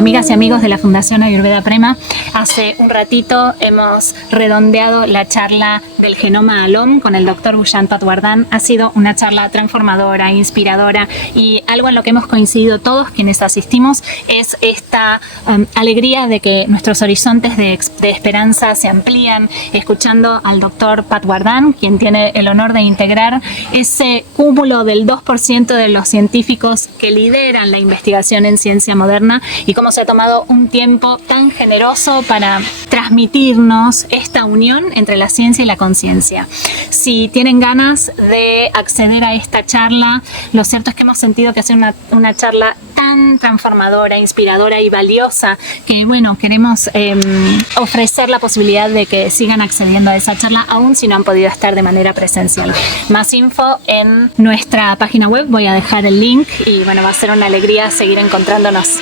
amigas y amigos de la Fundación Ayurveda Prema. Hace un ratito hemos redondeado la charla del genoma Alom con el doctor Bushan Patwardhan. Ha sido una charla transformadora, inspiradora, y algo en lo que hemos coincidido todos quienes asistimos es esta alegría de que nuestros horizontes de esperanza se amplían, escuchando al doctor Patwardhan, quien tiene el honor de integrar ese cúmulo del 2% de los científicos que lideran la investigación en ciencia moderna, y cómo se ha tomado un tiempo tan generoso para transmitirnos esta unión entre la ciencia y la conciencia. Si tienen ganas de acceder a esta charla, lo cierto es que hemos sentido que ha sido una charla tan transformadora, inspiradora y valiosa que, bueno, queremos ofrecer la posibilidad de que sigan accediendo a esa charla, aún si no han podido estar de manera presencial. Más info en nuestra página web, voy a dejar el link, y bueno, va a ser una alegría seguir encontrándonos.